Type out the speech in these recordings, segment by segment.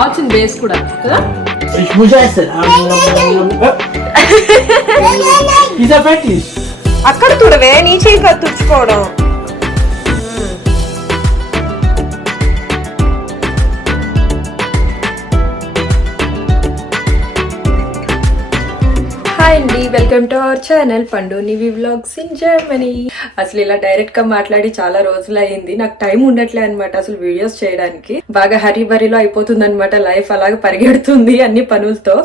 బాగా వచ్చింది బేస్ కూడా కదా. అక్కడ తుడవే నీ చేయి తుడుచుకోవడం. హాయ్ అండి, వెల్కమ్ టు అవర్ ఛానల్ పండు నివి వ్లాగ్స్ ఇన్ జర్మనీ. అసలు ఇలా డైరెక్ట్ గా మాట్లాడి చాలా రోజులు అయింది. నాకు టైం ఉండట్లే అనమాట అసలు వీడియోస్ చేయడానికి. బాగా హరీ బరీలో అయిపోతుంది అనమాట లైఫ్, అలాగే పరిగెడుతుంది అన్ని పనులతో.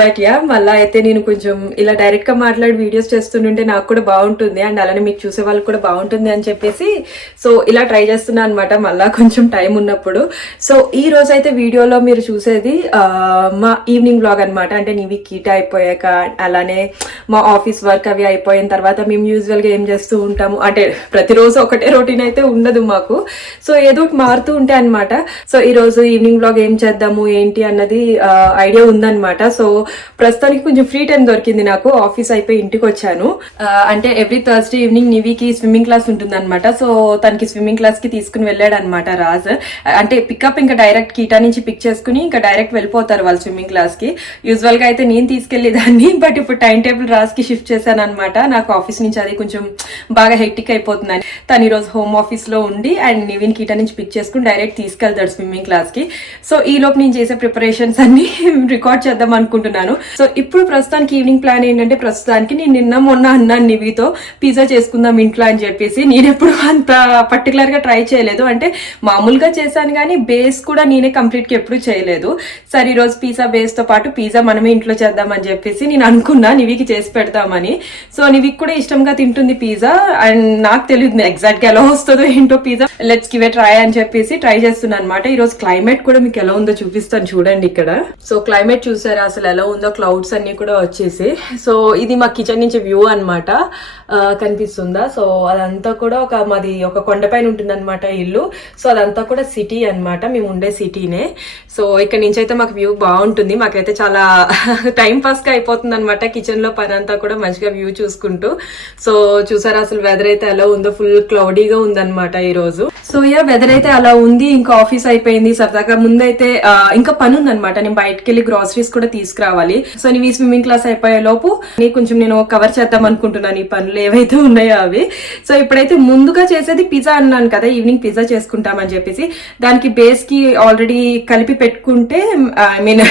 బట్ యా మళ్ళా అయితే నేను కొంచెం ఇలా డైరెక్ట్ గా మాట్లాడి వీడియోస్ చేస్తుంటే నాకు కూడా బాగుంటుంది అండ్ అలానే మీకు చూసే వాళ్ళకి కూడా బాగుంటుంది అని చెప్పేసి సో ఇలా ట్రై చేస్తున్నా అనమాట మళ్ళా కొంచెం టైం ఉన్నప్పుడు. సో ఈ రోజు అయితే వీడియోలో మీరు చూసేది మా ఈవినింగ్ వ్లాగ్ అనమాట. అంటే నీవి కీట అయిపోయాక అలానే మా ఆఫీస్ వర్క్ అవి అయిపోయిన తర్వాత మేము యూజువల్ గా ఏం చేస్తూ ఉంటాము అంటే ప్రతిరోజు ఒకటే రొటీన్ అయితే ఉండదు మాకు. సో ఏదో ఒకటి మారుతూ ఉంటాయి అనమాట. సో ఈ రోజు ఈవినింగ్ బ్లాగ్ ఏం చేద్దాము ఏంటి అన్నది ఐడియా ఉందన్నమాట. సో ప్రస్తుతానికి కొంచెం ఫ్రీ టైం దొరికింది నాకు. ఆఫీస్ అయిపోయి ఇంటికి వచ్చాను. అంటే ఎవ్రీ థర్స్డే ఈవినింగ్ నివికి స్విమ్మింగ్ క్లాస్ ఉంటుంది అనమాట. సో తనకి స్విమ్మింగ్ క్లాస్ కి తీసుకుని వెళ్ళాడు అనమాట రాజ్. అంటే పికప్ ఇంకా డైరెక్ట్ కీటా నుంచి పిక్ చేసుకుని ఇంకా డైరెక్ట్ వెళ్ళిపోతారు వాళ్ళు స్విమ్మింగ్ క్లాస్ కి. యూజువల్ గా అయితే నేను తీసుకెళ్లేదాన్ని, బట్ ఇప్పుడు టైం టేబుల్ రాజ్ కి షిఫ్ట్ చేశాను అనమాట. నాకు ఆఫీస్ నుంచి అది కొంచెం బాగా హెక్టిక్ అయిపోతుందని తను ఈ రోజు హోమ్ ఆఫీస్ లో ఉండి అండ్ నివిన్ కీటా నుంచి పిక్ చేసుకుని డైరెక్ట్ తీసుకెళ్తాడు స్విమ్మింగ్ క్లాస్ కి. సో ఈ లోపు నేను చేసే ప్రిపరేషన్స్ అన్ని రికార్డ్ చేద్దాం అనుకుంటున్నాను. సో ఇప్పుడు ప్రస్తుతానికి ఈవినింగ్ ప్లాన్ ఏంటంటే, ప్రస్తుతానికి నేను నిన్న మొన్న అన్నాను నివితో పిజ్జా చేసుకుందాం ఇంట్లో అని చెప్పేసి. నేను ఎప్పుడు అంత పర్టికులర్ గా ట్రై చేయలేదు, అంటే మామూలుగా చేశాను కానీ బేస్ కూడా నేనే కంప్లీట్ గా ఎప్పుడు చేయలేదు. సరే ఈ రోజు పిజ్జా బేస్ తో పాటు పిజ్జా మనమే ఇంట్లో చేద్దామని చెప్పేసి నేను అనుకున్నా నివికి చేసి పెడతామని. సో నివికి కూడా ఇష్టంగా తింటుంది పిజ్జా అండ్ నాకు తెలియదు ఎగ్జాక్ట్ గా ఎలా వస్తుందో ఏంటో pizza. Let's give it try అని చెప్పేసి ట్రై చేస్తున్నాను అనమాట. ఈ రోజు క్లైమేట్ కూడా మీకు ఎలా ఉందో చూపిస్తాను చూడండి ఇక్కడ. సో క్లైమేట్ చూసారా అసలు ఎలా ఉందో, క్లౌడ్స్ అన్ని కూడా వచ్చేసి. సో ఇది మా కిచెన్ నుంచి వ్యూ అనమాట, కనిపిస్తుందా. సో అదంతా కూడా మాది ఒక కొండపైన ఉంటుంది అనమాట ఇల్లు. సో అదంతా కూడా సిటీ అనమాట, మేము ఉండే సిటీనే. సో ఇక్కడ నుంచి అయితే మాకు వ్యూ బాగుంటుంది. మాకైతే చాలా టైం పాస్ గా అయిపోతుంది అనమాట కిచెన్ లో పని అంతా కూడా మంచిగా వ్యూ చూసుకుంటూ. సో చూసారా అసలు వెదర్ అయితే ఎలా ఉందో, ఫుల్ క్లౌడీగా ఉందన్నమాట ఈ రోజు. సో యా వెదర్ అయితే అలా ఉంది. ఇంకా ఆఫీస్ అయిపోయింది సరదాగా. ముందైతే ఇంకా పని ఉందన్నమాట, నేను బయటకు వెళ్ళి గ్రాసరీస్ కూడా తీసుకురావాలి. సో నీ స్విమ్మింగ్ క్లాస్ అయిపోయే లోపు కొంచెం నేను కవర్ చేద్దాం అనుకుంటున్నాను ఈ పనులు ఏవైతే ఉన్నాయో అవి. సో ఇప్పుడైతే ముందుగా చేసేది పిజ్జా అన్నాను కదా, ఈవినింగ్ పిజ్జా చేసుకుంటామని చెప్పేసి. దానికి బేస్ కి ఆల్రెడీ కలిపి పెట్టుకుంటే ఐ మీన్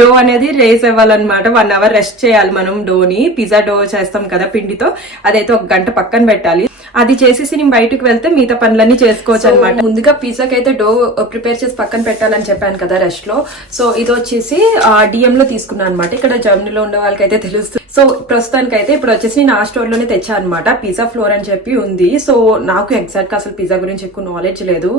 డో అనేది రేస్ అవ్వాలన్నమాట. 1 hour రెస్ట్ చేయాలి మనం డోని. పిజ్జా డో చేస్తాం కదా పిండితో, అదైతే 1 గంట పక్కన పెట్టాలి. అది చేసేసి నేను బయటకు వెళ్తే మిగతా పనులన్నీ చేసుకోవచ్చు అనమాట. ముందుగా పిజ్జాకి అయితే డో ప్రిపేర్ చేసి పక్కన పెట్టాలని చెప్పాను కదా రెస్ట్ లో. సో ఇది వచ్చేసి డిఎం లో తీసుకున్నాను అనమాట. ఇక్కడ జర్మనీలో ఉండే వాళ్ళకైతే తెలుస్తుంది. సో ప్రస్తుతానికి అయితే ఇప్పుడు వచ్చేసి నేను ఆ స్టోర్ లోనే తెచ్చా అనమాట. పిజ్జా ఫ్లోర్ అని చెప్పి ఉంది. సో నాకు ఎగ్జాక్ట్ గా అసలు పిజ్జా గురించి ఎక్కువ నాలెడ్జ్ లేదు,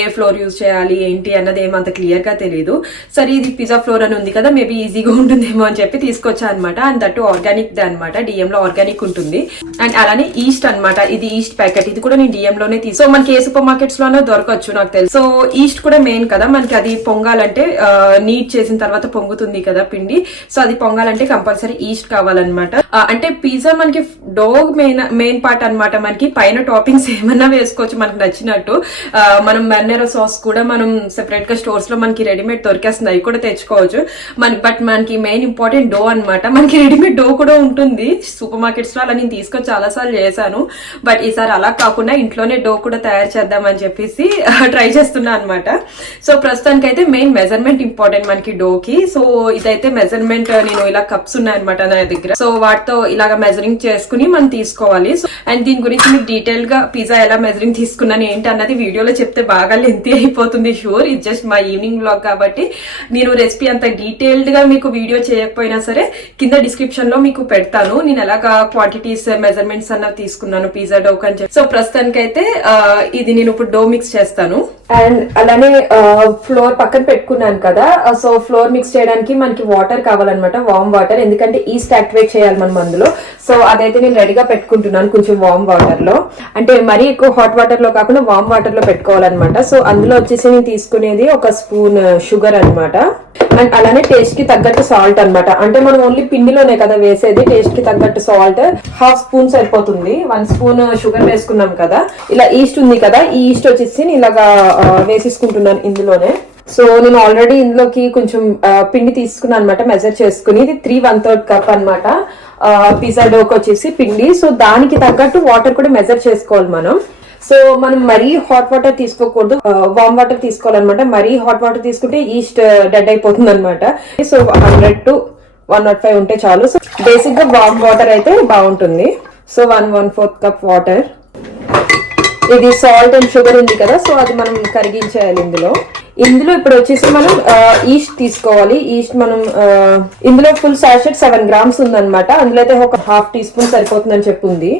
ఏ ఫ్లోర్ యూజ్ చేయాలి ఏంటి అన్నది ఏమంత క్లియర్ గా తెలియదు. సరే ఇది పిజ్జా ఫ్లోర్ అని ఉంది కదా, మేబీ ఈజీగా ఉంటుందేమో అని చెప్పి తీసుకొచ్చా అనమాట. అండ్ దట్టు ఆర్గానిక్ దే అనమాట, డిఎం లో ఆర్గానిక్ ఉంటుంది. అండ్ అలానే ఈస్ట్ అనమాట, ఇది ఈస్ట్ ప్యాకెట్. ఇది కూడా నేను డిఎం లోనే సో మనకి ఏ సూపర్ మార్కెట్స్ లోనే దొరకచ్చు నాకు తెలుసు. సో ఈస్ట్ కూడా మెయిన్ కదా మనకి, అది పొంగాలంటే నీట్ చేసిన తర్వాత పొంగుతుంది కదా పిండి. సో అది పొంగాలంటే కంపల్సరీ ఈస్ట్ కావాలన్నమాట. అంటే పిజ్జా మనకి డో మెయిన్ పార్ట్ అనమాట. మనకి పైన టాపింగ్స్ ఏమన్నా వేసుకోవచ్చు మనకి నచ్చినట్టు. మనం మెర్నెరో సాస్ కూడా మనం సెపరేట్ గా స్టోర్స్ లో మనకి రెడీమేడ్ దొరికేస్తుంది, అవి కూడా తెచ్చుకోవచ్చు. బట్ మనకి మెయిన్ ఇంపార్టెంట్ డో అనమాట. మనకి రెడీమేడ్ డో కూడా ఉంటుంది సూపర్ మార్కెట్స్ లో, అలా నేను తీసుకొని చాలా సార్లు చేశాను. బట్ ఈసారి అలా కాకుండా ఇంట్లోనే డో కూడా తయారు చేద్దామని చెప్పేసి ట్రై చేస్తున్నా అనమాట. సో ప్రస్తుతానికి అయితే మెయిన్ మెజర్మెంట్ ఇంపార్టెంట్ మనకి డోకి. సో ఇదైతే మెజర్మెంట్, నేను ఇలా కప్స్ ఉన్నాయన్నమాట నా దగ్గర. సో వాటితో ఇలాగ మెజరింగ్ చేసుకుని మనం తీసుకోవాలి. సో అండ్ దీని గురించి మీకు డీటెయిల్ గా పిజ్జా ఎలా మెజరింగ్ తీసుకున్నాను ఏంటి అన్నది వీడియోలో చెప్తే బాగా లెంతీ అయిపోతుంది షూర్. ఇది జస్ట్ మా ఈవినింగ్ వ్లాగ్ కాబట్టి నేను రెసిపీ అంత డీటెయిల్డ్ గా మీకు వీడియో చేయకపోయినా సరే కింద డిస్క్రిప్షన్ లో మీకు పెడతాను నేను ఎలాగా క్వాంటిటీస్ మెజర్మెంట్స్ అన్నవి తీసుకున్నాను పిజ్జా డో అని చెప్పి. సో ప్రస్తుతానికి అయితే ఇది నేను ఇప్పుడు డో మిక్స్ చేస్తాను. అండ్ అలానే ఫ్లోర్ పక్కన పెట్టుకున్నాను కదా. సో ఫ్లోర్ మిక్స్ చేయడానికి మనకి వాటర్ కావాలన్నమాట, వార్మ్ వాటర్. ఎందుకంటే ఈస్ట్ యాక్టివేట్ చేయాలి మనం అందులో. సో అదైతే నేను రెడీగా పెట్టుకుంటున్నాను కొంచెం వార్మ్ వాటర్ లో. అంటే మరీ ఎక్కువ హాట్ వాటర్ లో కాకుండా వార్మ్ వాటర్ లో పెట్టుకోవాలన్నమాట. సో అందులో వచ్చేసి నేను తీసుకునేది 1 స్పూన్ షుగర్ అనమాట. అండ్ అలానే టేస్ట్ కి తగ్గట్టు సాల్ట్ అనమాట. అంటే మనం ఓన్లీ పిండిలోనే కదా వేసేది, టేస్ట్ కి తగ్గట్టు సాల్ట్ 1/2 స్పూన్ సరిపోతుంది. 1 స్పూన్ షుగర్ వేసుకున్నాం కదా. ఇలా ఈస్ట్ ఉంది కదా, ఈ ఈస్ట్ వచ్చేసి ఇలాగా వేసేసుకుంటున్నాను ఇందులోనే. సో నేను ఆల్రెడీ ఇందులోకి కొంచెం పిండి తీసుకున్నాను అనమాట, మెజర్ చేసుకుని. ఇది 3/1/3 కప్ అనమాట పిజ్జా డోకి వచ్చేసి పిండి. సో దానికి తగ్గట్టు వాటర్ కూడా మెజర్ చేసుకోవాలి మనం. సో మనం మరీ హాట్ వాటర్ తీసుకోకూడదు, వామ్ వాటర్ తీసుకోవాలన్నమాట. మరీ హాట్ వాటర్ తీసుకుంటే ఈస్ట్ డెడ్ అయిపోతుంది అనమాట. సో 100 to 105 ఉంటే చాలు. సో బేసిక్ గా వామ్ వాటర్ అయితే బాగుంటుంది. So 1/4 cup water. ఇది సాల్ట్ అండ్ షుగర్ ఉంది కదా, సో అది మనం కరిగించేయాలి ఇందులో ఇప్పుడు వచ్చేసి మనం ఈస్ట్ తీసుకోవాలి. ఈస్ట్ మనం ఇందులో ఫుల్ సాషెట్ 7 grams ఉందన్నమాట. అందులో అయితే ఒక 1/2 teaspoon సరిపోతుందని చెప్పింది.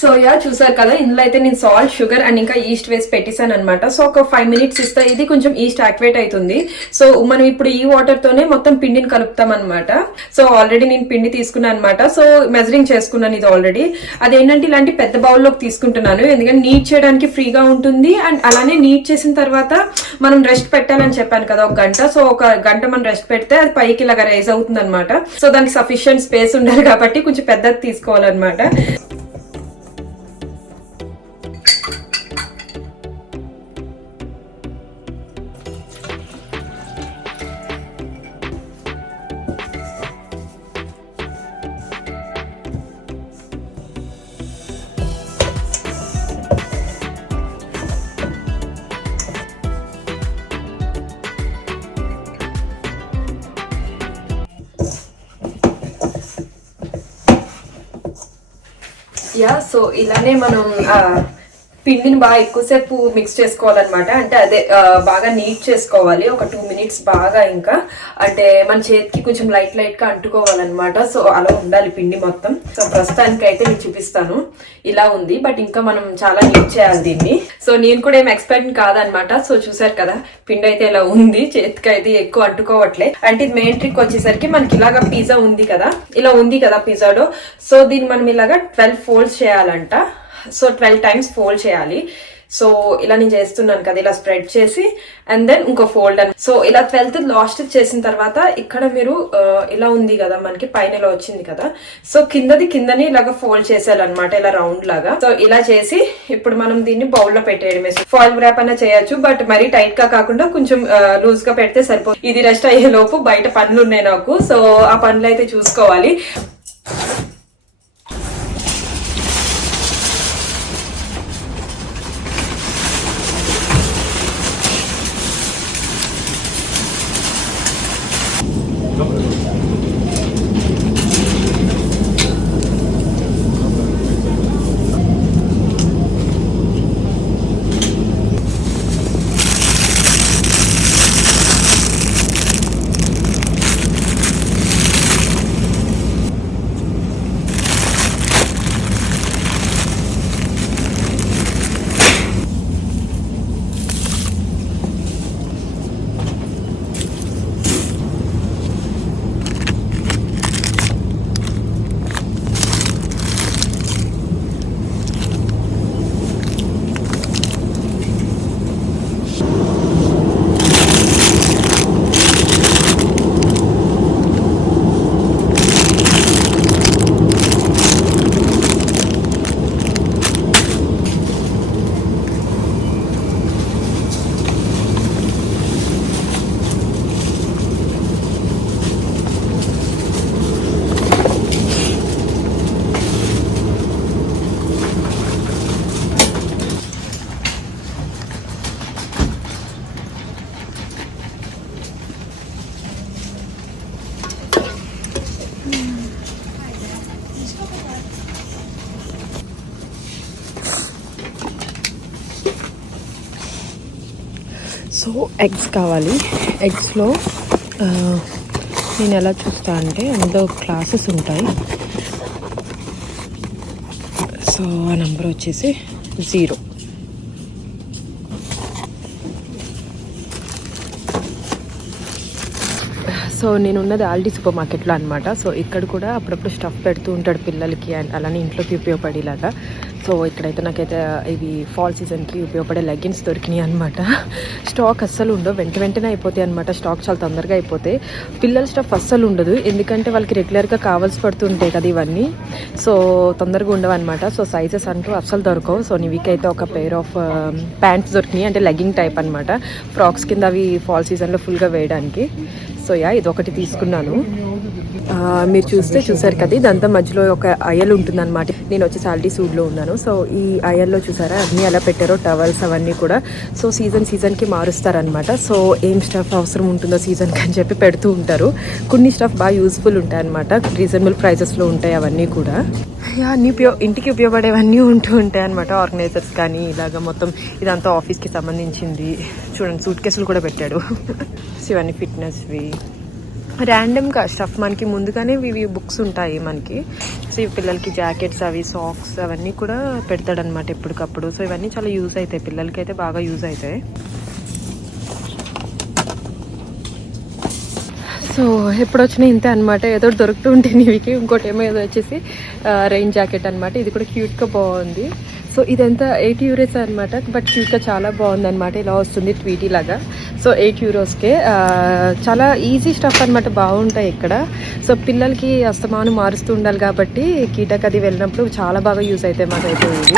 సో యా చూసారు కదా, ఇందులో అయితే నేను సాల్ట్, షుగర్ అండ్ ఇంకా ఈస్ట్ వేసి పెట్టేశాను అనమాట. సో ఒక 5 minutes ఇస్తే ఇది కొంచెం ఈస్ట్ యాక్టివేట్ అవుతుంది. సో మనం ఇప్పుడు ఈ వాటర్ తోనే మొత్తం పిండిని కలుపుతాం అనమాట. సో ఆల్రెడీ నేను పిండి తీసుకున్నాను అనమాట. సో మెజరింగ్ చేసుకున్నాను ఇది ఆల్రెడీ. అదేంటంటే ఇలాంటి పెద్ద బౌల్లోకి తీసుకుంటున్నాను, ఎందుకంటే నీట్ చేయడానికి ఫ్రీగా ఉంటుంది. అండ్ అలానే నీట్ చేసిన తర్వాత మనం రెస్ట్ పెట్టాలని చెప్పాను కదా, 1 గంట. సో 1 గంట మనం రెస్ట్ పెడితే అది పైకి ఇలాగా రైజ్ అవుతుంది అనమాట. సో దానికి సఫిషియెంట్ స్పేస్ ఉండాలి కాబట్టి కొంచెం పెద్దది తీసుకోవాలన్నమాట. యా సో ఇలానే మనం పిండిని బాగా ఎక్కువసేపు మిక్స్ చేసుకోవాలన్నమాట. అంటే అదే బాగా నీట్ చేసుకోవాలి, ఒక 2 minutes బాగా. ఇంకా అంటే మన చేతికి కొంచెం లైట్ గా అంటుకోవాలన్నమాట. సో అలా ఉండాలి పిండి మొత్తం. సో ప్రస్తుతానికి అయితే నేను చూపిస్తాను, ఇలా ఉంది. బట్ ఇంకా మనం చాలా నీట్ చేయాలి దీన్ని. సో నేను కూడా ఏం ఎక్స్పర్ట్ కాదనమాట. సో చూసారు కదా, పిండి అయితే ఇలా ఉంది, చేతికి అయితే ఎక్కువ అంటుకోవట్లే. అంటే ఇది మెయిన్ ట్రిక్ వచ్చేసరికి మనకి ఇలాగా పిజ్జా ఉంది కదా, ఇలా ఉంది కదా పిజ్జాడో. సో దీన్ని మనం ఇలాగా 12 folds చేయాలంట. సో 12 times ఫోల్డ్ చేయాలి. సో ఇలా నేను చేస్తున్నాను కదా, ఇలా స్ప్రెడ్ చేసి అండ్ దెన్ ఇంకో ఫోల్డ్ అని. సో ఇలా 12th లాస్ట్ చేసిన తర్వాత ఇక్కడ మీరు ఇలా ఉంది కదా, మనకి పైన ఇలా వచ్చింది కదా. సో కిందని ఇలాగా ఫోల్డ్ చేసేయాలన్నమాట, ఇలా రౌండ్ లాగా. సో ఇలా చేసి ఇప్పుడు మనం దీన్ని బౌల్ లో పెట్టేయడమే. ఫాయిల్ ర్యాప్ అయినా చేయొచ్చు, బట్ మరీ టైట్ గా కాకుండా కొంచెం లూజ్ గా పెడితే సరిపోతుంది. ఇది రెస్ట్ అయ్యే లోపు బయట పనులు ఉన్నాయి నాకు. సో ఆ పనులు అయితే చూసుకోవాలి. సో ఎగ్స్ కావాలి. ఎగ్స్లో నేను ఎలా చూస్తా అంటే అందులో క్లాసెస్ ఉంటాయి. సో ఆ నెంబర్ వచ్చేసి 0. సో నేనున్నది ఆల్డీ సూపర్ మార్కెట్లో అనమాట. సో ఇక్కడ కూడా అప్పుడప్పుడు స్టఫ్ పెడుతూ ఉంటాడు పిల్లలకి, అండ్ అలానే ఇంట్లోకి ఉపయోగపడేలాగా. సో ఇక్కడైతే నాకైతే ఇవి ఫాల్ సీజన్కి ఉపయోగపడే లెగ్గిన్స్ దొరికినాయి అనమాట. స్టాక్ అస్సలు ఉండవు, వెంటనే అయిపోతాయి అనమాట. స్టాక్ చాలా తొందరగా అయిపోతాయి. పిల్లల స్టఫ్ అస్సలు ఉండదు, ఎందుకంటే వాళ్ళకి రెగ్యులర్గా కావాల్సి పడుతుంటాయి కదా ఇవన్నీ. సో తొందరగా ఉండవు అనమాట. సో సైజెస్ అంటూ అస్సలు దొరకవు. సో నీవికి అయితే ఒక పెయిర్ ఆఫ్ ప్యాంట్స్ దొరికినాయి, అంటే లెగ్గింగ్ టైప్ అనమాట. ఫ్రాక్స్ కింద అవి ఫాల్ సీజన్లో ఫుల్గా వేయడానికి. సో ఇది ఒకటి తీసుకున్నాను. మీరు చూసారు కదా, ఇదంతా మధ్యలో ఒక అయల్ ఉంటుంది అనమాట. నేను వచ్చి సాల్టీ సూడ్లో ఉన్నాను. సో ఈ అయల్లో చూసారా అన్నీ ఎలా పెట్టారో, టవల్స్ అవన్నీ కూడా. సో సీజన్కి మారుస్తారనమాట. సో ఏం స్టఫ్ అవసరం ఉంటుందో సీజన్కి అని చెప్పి పెడుతూ ఉంటారు. కొన్ని స్టఫ్ బాగా యూస్ఫుల్ ఉంటాయి అనమాట, రీజనబుల్ ప్రైజెస్లో ఉంటాయి అవన్నీ కూడా. అన్నీ ఇంటికి ఉపయోగపడేవన్నీ ఉంటూ ఉంటాయి అనమాట. ఆర్గనైజర్స్ కానీ ఇలాగ మొత్తం ఇదంతా ఆఫీస్కి సంబంధించింది. చూడండి సూట్ కేసులు కూడా పెట్టాడు. సో ఇవన్నీ ఫిట్నెస్వి, ర్యాండమ్గా స్టఫ్ మనకి ముందుగానే ఇవి బుక్స్ ఉంటాయి మనకి. సో ఇవి పిల్లలకి జాకెట్స్ అవి సాక్స్ అవన్నీ కూడా పెడతాడనమాట ఎప్పటికప్పుడు. సో ఇవన్నీ చాలా యూజ్ అవుతాయి, పిల్లలకి అయితే బాగా యూజ్ అవుతాయి. సో ఎప్పుడు వచ్చినా ఇంతే అనమాట, ఏదో దొరుకుతూ ఉంటే నీవికి. ఇంకోటి ఏమో ఏదో వచ్చేసి రెయిన్ జాకెట్ అనమాట. ఇది కూడా క్యూట్గా బాగుంది. సో ఇదంతా 8 యూరోస్ అనమాట, బట్ క్యూట్గా చాలా బాగుందన్నమాట. ఇలా వస్తుంది ట్వీటీ లాగా. సో 8 యూరోస్కే చాలా ఈజీ స్టఫ్ అనమాట, బాగుంటాయి ఇక్కడ. సో పిల్లలకి అస్తమానం మారుస్తూ ఉండాలి కాబట్టి కీటక్ అది వెళ్ళినప్పుడు చాలా బాగా యూజ్ అవుతాయి మాకైతే ఇవి.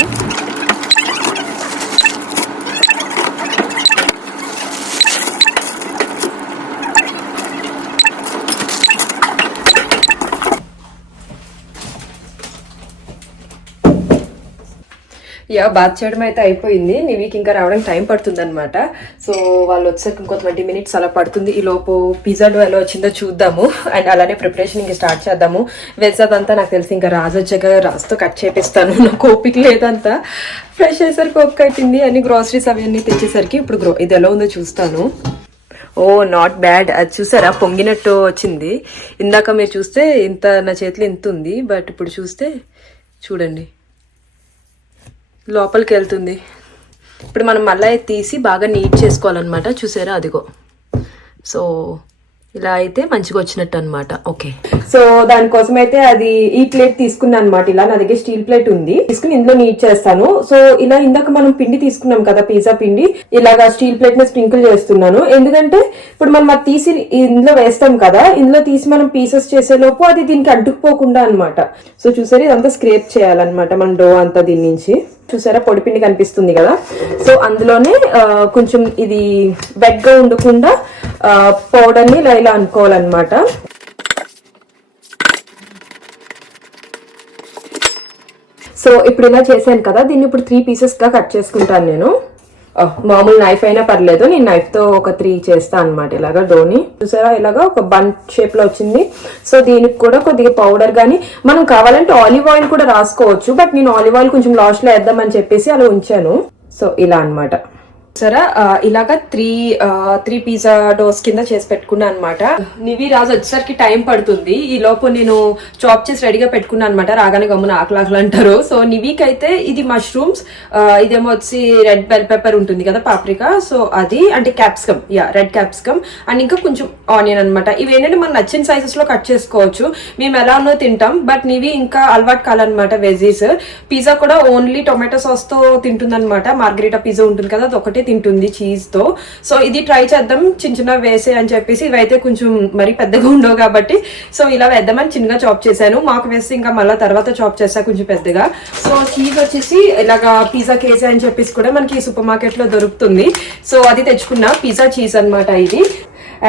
బాత్ చేయడం అయితే అయిపోయింది. నీవికి ఇంకా రావడానికి టైం పడుతుంది అనమాట. సో వాళ్ళు వచ్చేసరికి ఇంకో 20 minutes అలా పడుతుంది. ఈ లోపు పిజ్జా డో ఎలా వచ్చిందో చూద్దాము, అండ్ అలానే ప్రిపరేషన్ ఇంకా స్టార్ట్ చేద్దాము. వెజ్ అదంతా నాకు తెలిసి ఇంకా రాజు వచ్చాక రాజుతో కట్ చేపిస్తాను. నాకు ఓపిక లేదంతా, ఫ్రెష్ అయ్యేసరికి ఓపిక అయిపోయింది. అన్ని గ్రోసరీస్ అవన్నీ తెచ్చేసరికి ఇప్పుడు ఇది ఎలా ఉందో చూస్తాను. ఓ నాట్ బ్యాడ్. అది చూసారా పొంగినట్టు వచ్చింది. ఇందాక మీరు చూస్తే ఇంత నా చేతిలో ఇంత ఉంది, బట్ ఇప్పుడు చూస్తే చూడండి లోపలికి వెళ్తుంది. ఇప్పుడు మనం మళ్ళీ తీసి బాగా నీట్ చేసుకోవాలన్నమాట. చూసారా అదిగో. సో ఇలా అయితే మంచిగా వచ్చినట్టు అనమాట. ఓకే, సో దానికోసం అయితే అది ఈ ప్లేట్ తీసుకున్నాను అనమాట. ఇలా నా దగ్గర స్టీల్ ప్లేట్ ఉంది, తీసుకుని ఇందులో నీట్ చేస్తాను. సో ఇలా ఇందాక మనం పిండి తీసుకున్నాం కదా, పిజ్జా పిండి, ఇలాగా స్టీల్ ప్లేట్ ని స్ప్రింకిల్ చేస్తున్నాను. ఎందుకంటే ఇప్పుడు మనం అది తీసి ఇందులో వేస్తాం కదా, ఇందులో తీసి మనం పీసెస్ చేసేలోపు అది దీనికి అంటుకుపోకుండా అనమాట. సో చూసారా ఇదంతా స్క్రేప్ చేయాలన్నమాట మన డో అంతా. దీని నుంచి చూసారా పొడిపిండి కనిపిస్తుంది కదా. సో అందులోనే కొంచెం ఇది వెట్ గా ఉండకుండా పౌడర్ ని ఇలా అనుకోవాలన్నమాట. సో ఇప్పుడు ఇలా చేశాను కదా, దీన్ని ఇప్పుడు 3 pieces గా కట్ చేసుకుంటాను నేను. మామూలు నైఫ్ అయినా పర్లేదు, నేను నైఫ్ తో ఒక 3 చేస్తాను అనమాట. ఇలాగా డోని చూసారా ఇలాగా ఒక బన్ షేప్ లో వచ్చింది. సో దీనికి కూడా కొద్దిగా పౌడర్ గానీ, మనం కావాలంటే ఆలివ్ ఆయిల్ కూడా రాసుకోవచ్చు, బట్ నేను ఆలివ్ ఆయిల్ కొంచెం లాస్ట్ లో వేద్దామని చెప్పేసి అలా ఉంచాను. సో ఇలా అనమాట. సరే ఇలాగా 3 పిజ్జా డోస్ కింద చేసి పెట్టుకున్నా అనమాట. నివి రాజు వచ్చేసరికి టైం పడుతుంది. ఈ లోపు నేను చాప్ చేసి రెడీగా పెట్టుకున్నా అనమాట. రాగానే గమ్మున ఆకలాకలు అంటారు. సో నివికి అయితే ఇది మష్రూమ్స్, ఇదేమో వచ్చి రెడ్ బెల్ పెప్పర్ ఉంటుంది కదా, పాప్రికా. సో అది అంటే క్యాప్సికమ్, రెడ్ క్యాప్సికమ్, అండ్ ఇంకా కొంచెం ఆనియన్ అనమాట. ఇవి ఏంటంటే మనం నచ్చిన సైజెస్ లో కట్ చేసుకోవచ్చు. మేము ఎలా ఉన్నో తింటాం, బట్ నివి ఇంకా అలవాటు కాలన్నమాట వెజీస్. పిజ్జా కూడా ఓన్లీ టొమాటో సాస్ తో తింటుంది అనమాట. మార్గరీటా పిజ్జా ఉంటుంది కదా, అది ఒకటే తింటుంది చీజ్ తో. సో ఇది ట్రై చేద్దాం చిన్న చిన్న వేసే అని చెప్పేసి, ఇవైతే కొంచెం మరీ పెద్దగా ఉండవు కాబట్టి సో ఇలా వేద్దామని చిన్నగా చాప్ చేశాను. మాకు వేస్తే ఇంకా మళ్ళీ తర్వాత చాప్ చేస్తా కొంచెం పెద్దగా. సో చీజ్ వచ్చేసి ఇలాగా పిజ్జా కేసే అని చెప్పేసి కూడా మనకి సూపర్ మార్కెట్ లో దొరుకుతుంది. సో అది తెచ్చుకున్నా, పిజ్జా చీజ్ అనమాట ఇది.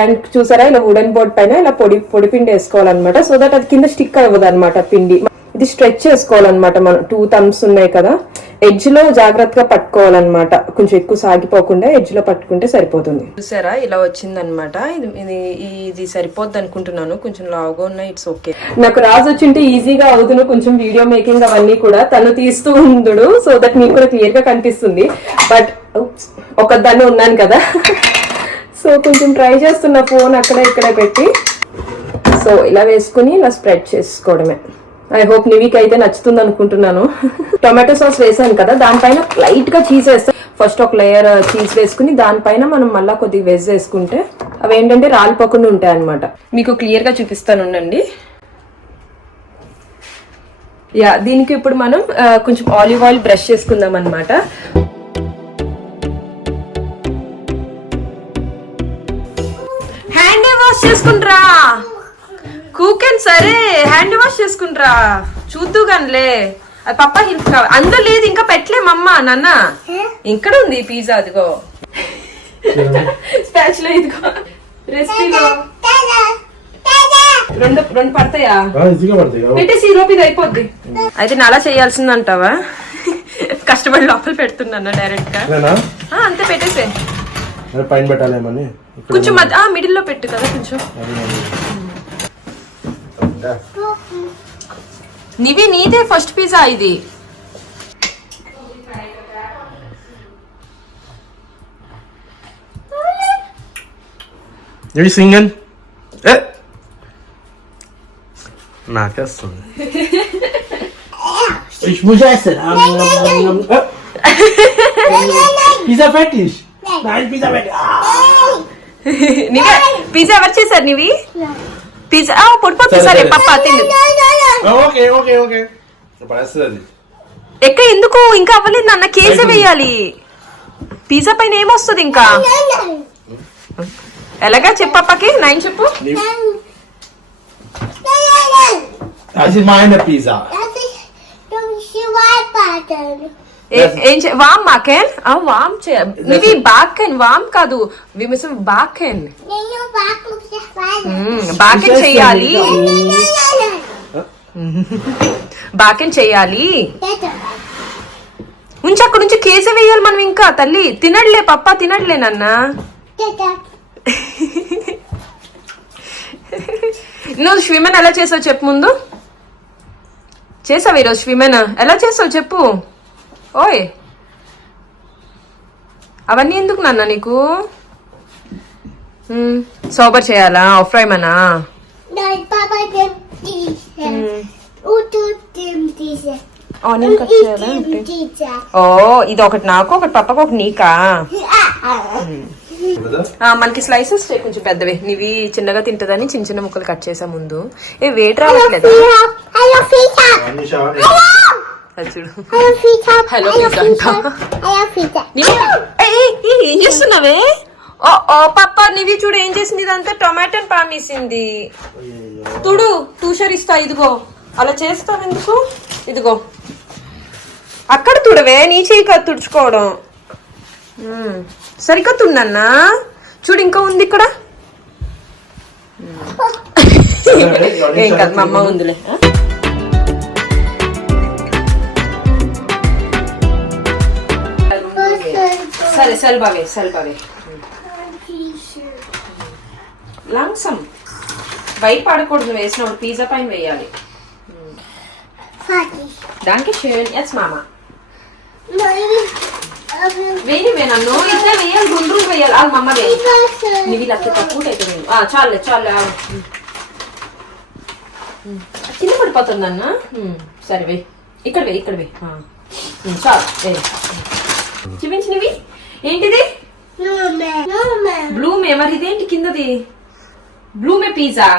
అండ్ చూసారా ఇలా వుడెన్ బోర్డ్ పైన ఇలా పొడి పిండి వేసుకోవాలన్నమాట. సో దట్ అది కింద స్టిక్ అవ్వదు అనమాట పిండి. ఇది స్ట్రెచ్ చేసుకోవాలన్నమాట. మనం 2 thumbs ఉన్నాయి కదా, ఎడ్జ్ లో జాగ్రత్తగా పట్టుకోవాలన్నమాట. కొంచెం ఎక్కువ సాగిపోకుండా ఎడ్జ్ లో పట్టుకుంటే సరిపోతుంది. చూసారా ఇలా వచ్చిందనమాట. ఇది సరిపోద్ది అనుకుంటున్నాను, కొంచెం లావుగా ఉన్నాయి. It's okay. నాకు రాజు వచ్చింటే ఈజీగా అవుతుంది కొంచెం వీడియో మేకింగ్ అవన్నీ కూడా తను తీస్తూ ఉండు. సో దట్ మీకు కూడా క్లియర్ గా కనిపిస్తుంది. బట్ ఒకదాన్ని ఉన్నాను కదా, సో కొంచెం ట్రై చేస్తున్న ఫోన్ అక్కడ ఇక్కడ పెట్టి. సో ఇలా వేసుకుని ఇలా స్ప్రెడ్ చేసుకోవడమే. ఐ హోప్ నివికి అయితే నచ్చుతుంది అనుకుంటున్నాను. టొమాటో సాస్ వేసాను కదా, దానిపైన లైట్ గా చీజ్ వేస్తాను. ఫస్ట్ ఒక లేయర్ చీజ్ వేసుకుని దానిపైన మనం మళ్ళీ కొద్దిగా వెజ్ వేసుకుంటే అవి ఏంటంటే రాలిపోకుండా ఉంటాయి అనమాట. మీకు క్లియర్ గా చూపిస్తాను ఉండండి. యా దీనికి ఇప్పుడు మనం కొంచెం ఆలివ్ ఆయిల్ బ్రష్ చేసుకుందాం అన్నమాట. హ్యాండ్ వాష్ చేసుకుంట్రా కూకెన్, సరే హ్యాండ్ వాష్ చేసుకుంట్రా చూద్దు గానిలే. అది పప్ప హెల్ప్ కావాలి. అందులో లేదు ఇంకా పెట్టలేమమ్మ నాన్న, ఇక్కడ ఉంది పిజ్జా. అదిగో స్పాచులా, ఇదిగో రెసిపీలో రెండు పడతాయా పెట్టేసి ఈ లోపు ఇది అయిపోద్ది. అయితే నేను అలా చేయాల్సిందంటావా? కష్టపడి లోపల పెడుతున్నా డైరెక్ట్ గా. అంతే పెట్టేసే. పైన పెట్టాలేమని కొంచెం మిడిల్ లో పెట్టు కదా కొంచెం. నీదే ఫస్ట్ పిజ్జా ఇది. సింగన్ నాకేస్తుంది. Ich muss essen. Pizza fertig. Nein, Pizza fertig. Pizza ఎవరు చేశారు? నీవి పిజ్జా పొడిపోతుంది. సరే పప్ప తింది. ఓకే ఓకే ఓకే పడేస్తుంది. ఎక్క ఎందుకు ఇంకా అవ్వలేదు నాన్న, కేజీ వేయాలి. పిజ్జా పైన ఏమొస్తుంది ఇంకా? ఎలాగా చెప్పు పప్పకి. 9 చెప్పు. Das ist meine Pizza. వామ్ మాకెన్ వామ్ నీవి బాకెన్ వామ్ కాదు, వి మిస్ బాకెన్. బాకెన్ చెయ్యాలి, బాకెన్ చెయ్యాలి. ఉంచి అక్కడ నుంచి కేసే వేయాలి మనం. ఇంకా తల్లి తినడ్లే పప్ప, తినడ్లే నాన్న. నువ్వు స్విమెన్ ఎలా చేసావు చెప్పు ముందు. చేసావు ఈరోజు స్విమెన్ ఎలా చేసావు చెప్పు. ఓయ్ అవన్నీ ఎందుకు నాన్న నీకు? సోబర్ చేయాలా ఆఫ్రైమనా? ఆనియన్ కట్ చేయాలా? ఓ ఇది ఒకటి నాకు, ఒకటి పప్పకు, ఒకటి నీకా? మనకి స్లైసెస్ కొంచెం పెద్దవే, నీవి చిన్నగా తింటదని చిన్న చిన్న ముక్కలు కట్ చేసా ముందు. ఏ వెయిట్ రావట్లేదు. ఏం చేస్తున్నావే? ఓ పప్ప నీవి చూడు ఏం చేసింది. ఇదంతా టొమాటో పామేసింది. తుడు టూషర్ ఇస్తా. ఇదిగో అలా చేస్తావు ఎందుకు? ఇదిగో అక్కడ తుడవే, నీ చేయి కాదు తుడుచుకోవడం. సరిగ్గా తుడన్నా చూడు, ఇంకా ఉంది ఇక్కడ. ఏం కాదు మా అమ్మ ఉందిలే. సరే సెల్బావే సెల్బావే లాంగ్సమ్ బయట పడకూడదు. వేసినప్పుడు పిజ్జా పైన వేయాలి. దానికి ఎస్ మామ వేయవే నన్ను ఇట్లా వేయాలి, గుండ్రు వేయాలి. అది మమ్మ నీవి లక్ష తక్కువ అయితే చాలే చాలే. కింద పడిపోతుంది అన్న. సరే వే, ఇక్కడ వే, ఇక్కడ వే. చాలు వే. చూపించినవి ఏంటిది? బ్లూమే. మరి ఇదేంటి కిందది? బ్లూమే పిజ్జా.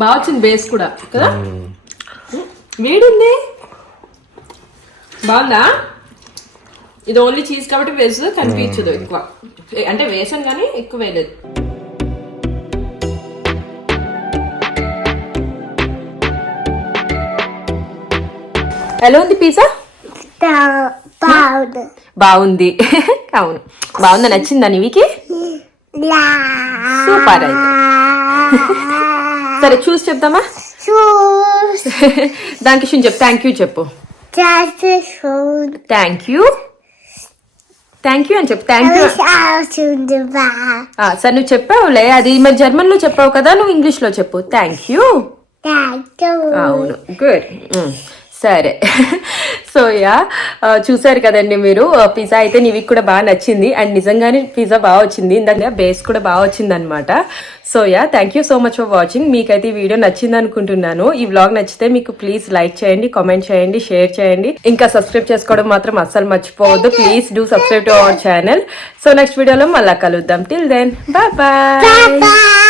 బాగా వచ్చింది బేస్ కూడా కదా. వేడుంది, బాగుందా? ఇది ఓన్లీ చీజ్ కాబట్టి వేస్ కనిపించదు ఎక్కువ. అంటే వేసాను కానీ ఎక్కువ వేయలేదు. ఎలా ఉంది పిజ్జా? బాగుంది. అవును బాగుందా? నచ్చిందా నీవికి? సూపర్. అయితే సరే చూసి చెప్తామా? దానికి చెప్పు. థ్యాంక్ యూ చెప్పు. థ్యాంక్ యూ, థ్యాంక్ యూ అని చెప్పు. Thank you. సరే నువ్వు చెప్పావులే, అది మరి జర్మన్ లో చెప్పావు కదా, నువ్వు ఇంగ్లీష్ లో చెప్పు. Thank you. అవును గుడ్. సరే సో యా చూసారు కదండి మీరు. పిజ్జా అయితే నీవి కూడా బాగా నచ్చింది. అండ్ నిజంగానే పిజ్జా బాగా వచ్చింది. ఇందాక బేస్ కూడా బాగా వచ్చింది అనమాట. So ya thank you so much for watching. మీకైతే ఈ వీడియో నచ్చింది అనుకుంటున్నాను. ఈ వ్లాగ్ నచ్చితే మీకు ప్లీజ్ లైక్ చేయండి, కామెంట్ చేయండి, షేర్ చేయండి. ఇంకా సబ్స్క్రైబ్ చేసుకోవడం మాత్రం అస్సలు మర్చిపోవద్దు. Please do subscribe to our channel. So next వీడియోలో మళ్ళా కలుద్దాం. Till then bye bye.